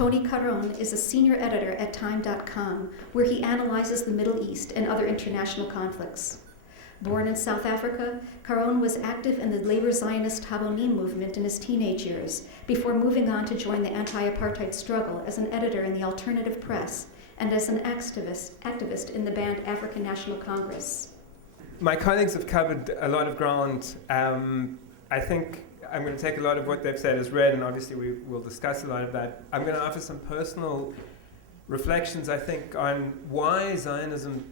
Tony Karon is a senior editor at Time.com, where he analyzes the Middle East and other international conflicts. Born in South Africa, Karon was active in the labor Zionist Habonim movement in his teenage years, before moving on to join the anti-apartheid struggle as an editor in the alternative press and as an activist in the band African National Congress. My colleagues have covered a lot of ground. I think I'm going to take a lot of what they've said as read, and obviously we will discuss a lot of that. I'm going to offer some personal reflections, I think, on why Zionism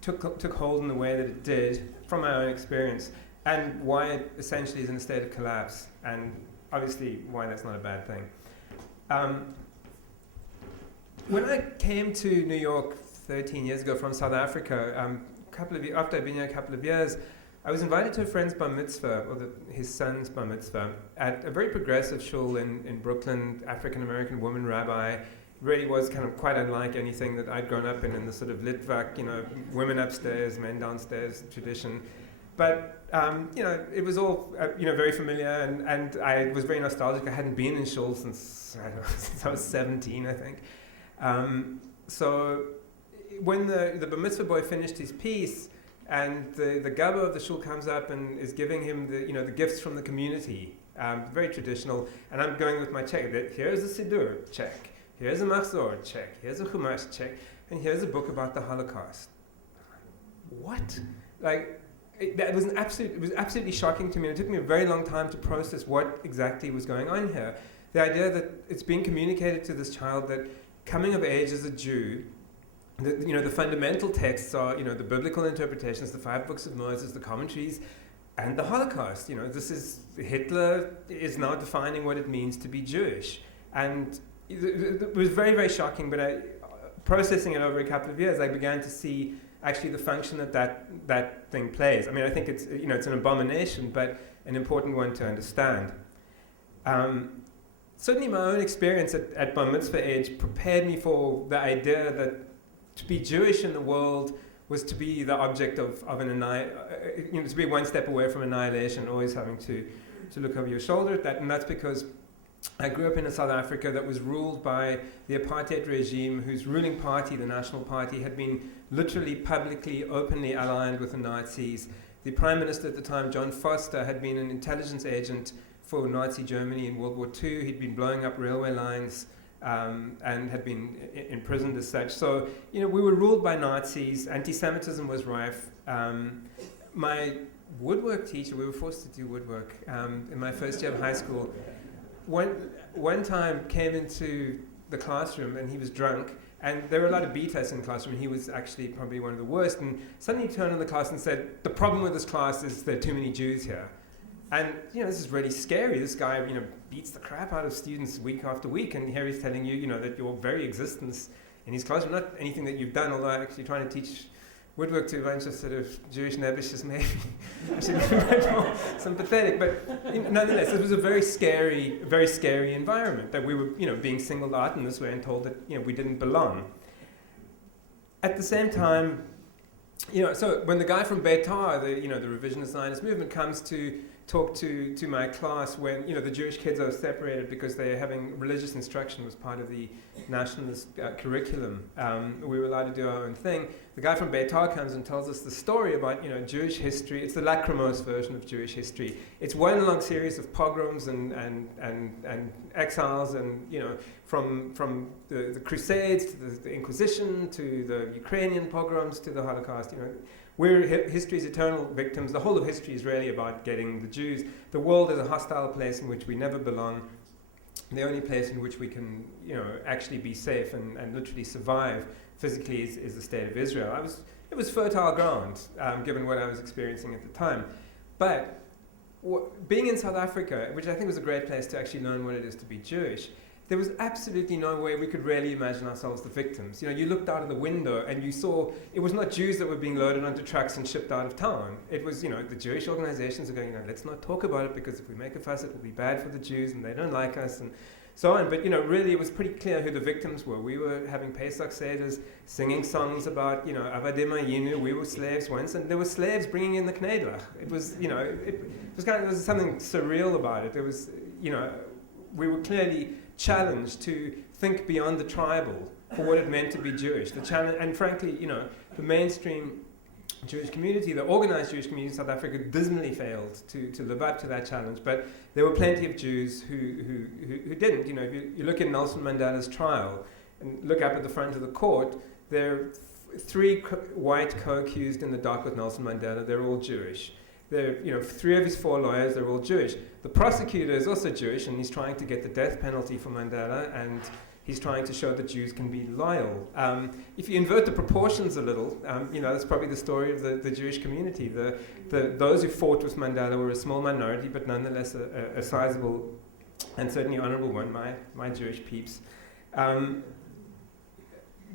took hold in the way that it did from my own experience, and why it essentially is in a state of collapse, and obviously why that's not a bad thing. When I came to New York 13 years ago from South Africa, after I'd been here a couple of years, I was invited to a friend's bar mitzvah, or his son's bar mitzvah, at a very progressive shul in Brooklyn, African-American woman rabbi. Really was kind of quite unlike anything that I'd grown up in the sort of Litvak, women upstairs, men downstairs tradition. But, it was all, very familiar, and I was very nostalgic. I hadn't been in shul since I was 17, I think. So when the bar mitzvah boy finished his piece, and the gabba of the shul comes up and is giving him the gifts from the community, very traditional, and I'm going with my check. Here's a siddur, check. Here's a machzor, check. Here's a chumash, check. And here's a book about the Holocaust. What? It was absolutely shocking to me. It took me a very long time to process what exactly was going on here. The idea that it's being communicated to this child that coming of age as a Jew, the fundamental texts are, the biblical interpretations, the 5 books of Moses, the commentaries, and the Holocaust. Hitler is now defining what it means to be Jewish. And it was very, very shocking, but processing it over a couple of years, I began to see actually the function that thing plays. I mean, I think it's an abomination, but an important one to understand. Certainly my own experience at bar mitzvah age prepared me for the idea that to be Jewish in the world was to be the object of to be one step away from annihilation, always having to look over your shoulder at that. And that's because I grew up in a South Africa that was ruled by the apartheid regime, whose ruling party, the National Party, had been literally publicly, openly allied with the Nazis. The Prime Minister at the time, John Foster, had been an intelligence agent for Nazi Germany in World War II. He'd been blowing up railway lines and had been imprisoned as such. So, we were ruled by Nazis. Anti-Semitism was rife. My woodwork teacher, we were forced to do woodwork in my first year of high school. One time came into the classroom and he was drunk, and there were a lot of beaters in the classroom, and he was actually probably one of the worst, and suddenly he turned on the class and said, "The problem with this class is there are too many Jews here." And, this is really scary. This guy, beats the crap out of students week after week, and here he's telling you, that your very existence in his classroom, not anything that you've done, although actually trying to teach woodwork to a bunch of sort of Jewish nevishes maybe actually a more sympathetic, but nonetheless, it was a very scary environment that we were, being singled out in this way and told that, we didn't belong. At the same time, so when the guy from Beitar, the revisionist Zionist movement, comes to talk to my class when, the Jewish kids are separated because they're having religious instruction was part of the nationalist curriculum. We were allowed to do our own thing. The guy from Beitar comes and tells us the story about, Jewish history. It's the lachrymose version of Jewish history. It's one long series of pogroms and exiles and, from the Crusades to the Inquisition to the Ukrainian pogroms to the Holocaust, We're history's eternal victims. The whole of history is really about getting the Jews. The world is a hostile place in which we never belong. The only place in which we can, actually be safe and literally survive physically is the state of Israel. It was fertile ground, given what I was experiencing at the time. But being in South Africa, which I think was a great place to actually learn what it is to be Jewish, there was absolutely no way we could really imagine ourselves the victims. You looked out of the window and you saw it was not Jews that were being loaded onto trucks and shipped out of town. It was, the Jewish organizations are going, let's not talk about it because if we make a fuss, it will be bad for the Jews and they don't like us and so on. But, really it was pretty clear who the victims were. We were having Pesach Seders, singing songs about, Avadim Ayinu, we were slaves once, and there were slaves bringing in the Knedlach. It was, there was something surreal about it. There was, we were clearly challenged to think beyond the tribal for what it meant to be Jewish. The challenge, and frankly, the mainstream Jewish community, the organized Jewish community in South Africa, dismally failed to live up to that challenge. But there were plenty of Jews who didn't. If you look at Nelson Mandela's trial and look up at the front of the court, there are three white co-accused in the dock with Nelson Mandela. They're all Jewish. Three of his four lawyers, they're all Jewish. The prosecutor is also Jewish, and he's trying to get the death penalty for Mandela, and he's trying to show that Jews can be loyal. If you invert the proportions a little, that's probably the story of the Jewish community. Those who fought with Mandela were a small minority, but nonetheless a sizable and certainly honorable one, my Jewish peeps. So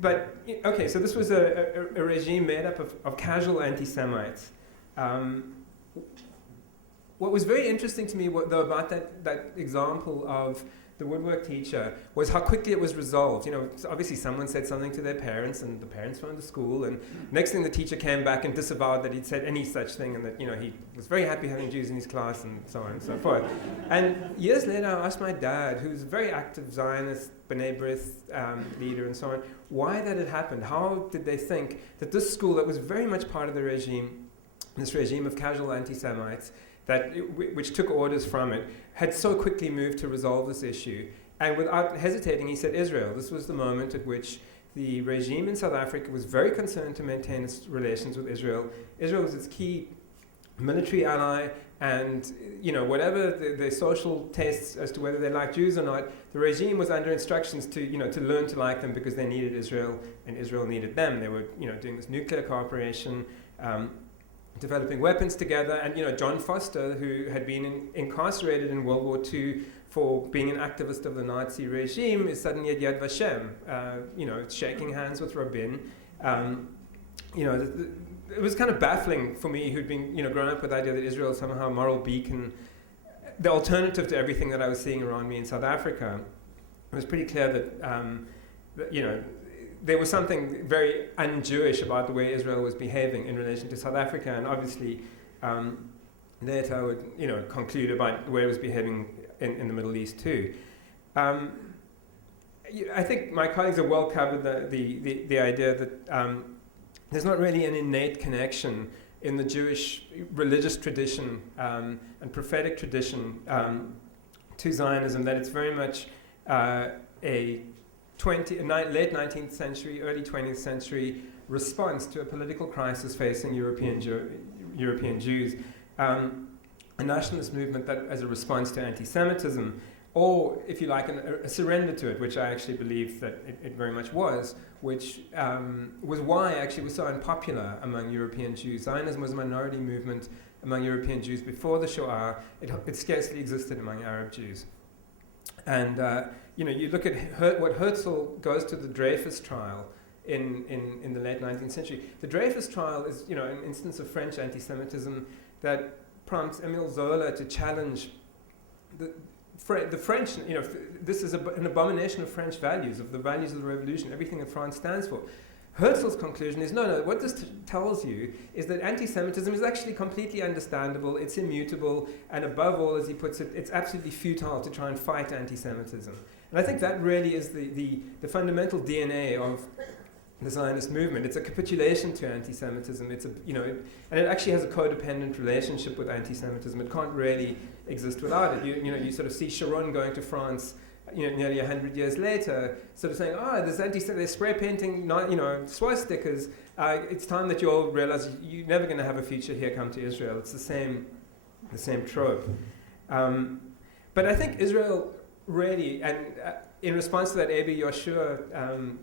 this was a regime made up of casual anti-Semites. What was very interesting to me, though, about that example of the woodwork teacher was how quickly it was resolved. So obviously someone said something to their parents, and the parents phoned the school, and next thing the teacher came back and disavowed that he'd said any such thing, and that he was very happy having Jews in his class, and so on and so forth. And years later, I asked my dad, who's a very active Zionist B'nai B'rith leader and so on, why that had happened. How did they think that this school that was very much part of the regime, this regime of casual anti-Semites, which took orders from it, had so quickly moved to resolve this issue. And without hesitating, he said Israel. This was the moment at which the regime in South Africa was very concerned to maintain its relations with Israel. Israel was its key military ally, and whatever the social tests as to whether they liked Jews or not, the regime was under instructions to learn to like them because they needed Israel and Israel needed them. They were doing this nuclear cooperation, developing weapons together, and John Foster, who had been incarcerated in World War II for being an activist of the Nazi regime, is suddenly at Yad Vashem, shaking hands with Rabin. It was kind of baffling for me, who'd been grown up with the idea that Israel is somehow a moral beacon, the alternative to everything that I was seeing around me in South Africa. It was pretty clear that there was something very un-Jewish about the way Israel was behaving in relation to South Africa, and obviously later I would conclude about the way it was behaving in the Middle East too. I think my colleagues have well covered the idea that there's not really an innate connection in the Jewish religious tradition and prophetic tradition to Zionism, that it's very much a late 19th century, early 20th century response to a political crisis facing European Jews. A nationalist movement that, as a response to anti-Semitism, or, if you like, a surrender to it, which I actually believe that it very much was, which was why actually it was so unpopular among European Jews. Zionism was a minority movement among European Jews before the Shoah. It scarcely existed among Arab Jews. And you look at what Herzl goes to the Dreyfus trial in the late 19th century. The Dreyfus trial is an instance of French anti-Semitism that prompts Émile Zola to challenge the French. This is an abomination of French values, of the values of the revolution, everything that France stands for. Herzl's conclusion is, no, what this tells you is that anti-Semitism is actually completely understandable, it's immutable, and above all, as he puts it, it's absolutely futile to try and fight anti-Semitism. And I think that really is the fundamental DNA of the Zionist movement. It's a capitulation to anti-Semitism. And it actually has a codependent relationship with anti-Semitism. It can't really exist without it. You sort of see Sharon going to France, nearly 100 years later, sort of saying, they're spray painting, swastikas. It's time that you all realize you're never going to have a future here. Come to Israel. It's the same trope. But I think Israel really, and in response to that Abi Yoshua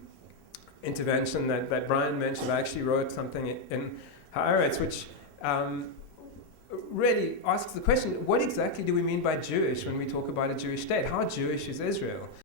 intervention that Brian mentioned, I actually wrote something in Haaretz, which really asks the question, what exactly do we mean by Jewish when we talk about a Jewish state? How Jewish is Israel?